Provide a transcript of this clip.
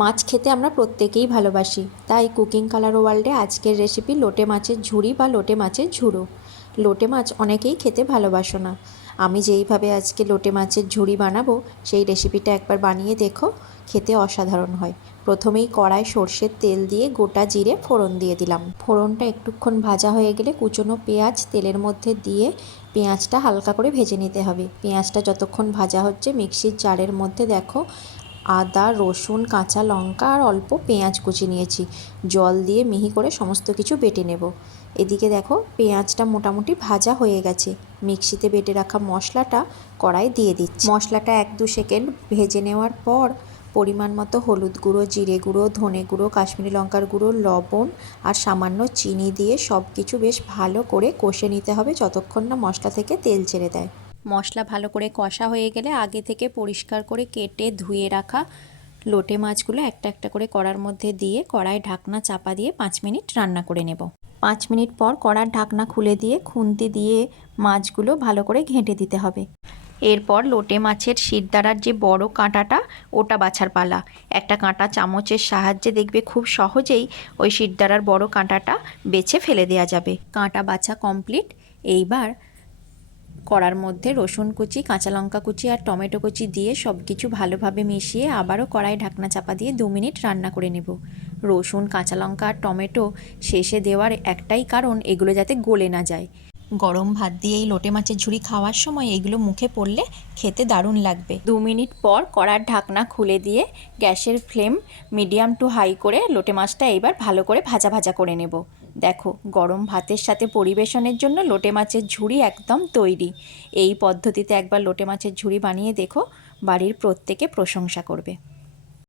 মাছ খেতে আমরা প্রত্যেকেই ভালোবাসি। তাই কুকিং কালার ওয়ার্ল্ডে আজকের রেসিপি লোটে মাছের ঝুড়ি বা লোটে মাছের ঝুড়ো। লোটে মাছ অনেকেই খেতে ভালোবাসো না। আমি যেইভাবে আজকে লোটে মাছের ঝুড়ি বানাবো, সেই রেসিপিটা একবার বানিয়ে দেখো। খেতে অসাধারণ হয়। প্রথমেই কড়ায় সর্ষের তেল দিয়ে গোটা জিরে ফোড়ন দিয়ে দিলাম। ফোড়নটা একটুক্ষণ ভাজা হয়ে গেলে কুচনো পেঁয়াজ তেলের মধ্যে দিয়ে পেঁয়াজটা হালকা করে ভেজে নিতে হবে। পেঁয়াজটা যতক্ষণ ভাজা হচ্ছে মিক্সির জারের মধ্যে দেখো আদা, রসুন, কাঁচা লঙ্কা আর অল্প পেঁয়াজ কুচি নিয়েছি। জল দিয়ে মিহি করে সমস্ত কিছু বেটে নেব। এদিকে দেখো, পেঁয়াজটা মোটামুটি ভাজা হয়ে গেছে। মিক্সিতে বেটে রাখা মশলাটা কড়াই দিয়ে দিচ্ছি। মশলাটা এক দু সেকেন্ড ভেজে নেওয়ার পর পরিমাণ মতো হলুদ গুঁড়ো, জিরে গুঁড়ো, ধনে গুঁড়ো, কাশ্মীরি লঙ্কার গুঁড়ো, লবণ আর সামান্য চিনি দিয়ে সব কিছু বেশ ভালো করে কষে নিতে হবে যতক্ষণ না মশলা থেকে তেল ছেড়ে দেয়। মশলা ভালো করে কষা হয়ে গেলে আগে থেকে পরিষ্কার করে কেটে ধুয়ে রাখা লোটে মাছগুলো একটা একটা করে কড়ার মধ্যে দিয়ে কড়াই ঢাকনা চাপা দিয়ে পাঁচ মিনিট রান্না করে নেব। পাঁচ মিনিট পর কড়ার ঢাকনা খুলে দিয়ে খুন্তি দিয়ে মাছগুলো ভালো করে ঘেঁটে দিতে হবে। এরপর লোটে মাছের শিরদাঁড়ার যে বড় কাঁটাটা, ওটা বাছার পালা। একটা কাঁটা চামচের সাহায্যে দেখবে খুব সহজেই ওই শিরদাঁড়ার বড় কাঁটাটা বেছে ফেলে দেওয়া যাবে। কাঁটা বাছা কমপ্লিট। এইবার কড়ার মধ্যে রসুন কুচি, কাঁচা লঙ্কা কুচি আর টমেটো কুচি দিয়ে সব কিছু ভালোভাবে মিশিয়ে আবারও কড়াই ঢাকনা চাপা দিয়ে দু মিনিট রান্না করে নেব। রসুন, কাঁচা লঙ্কা আর টমেটো শেষে দেওয়ার একটাই কারণ, এগুলো যাতে গলে না যায়। গরম ভাত দিয়ে এই লোটে মাছের ঝুড়ি খাওয়ার সময় এগুলো মুখে পড়লে খেতে দারুণ লাগবে। দু মিনিট পর কড়ার ঢাকনা খুলে দিয়ে গ্যাসের ফ্লেম মিডিয়াম টু হাই করে লোটে মাছটা এবার ভালো করে ভাজা ভাজা করে নেব। দেখো, গরম ভাতের সাথে পরিবেশনের জন্য লোটে মাছের ঝুড়ি একদম তৈরি। এই পদ্ধতিতে একবার লোটে মাছের ঝুড়ি বানিয়ে দেখো, বাড়ির প্রত্যেকে প্রশংসা করবে।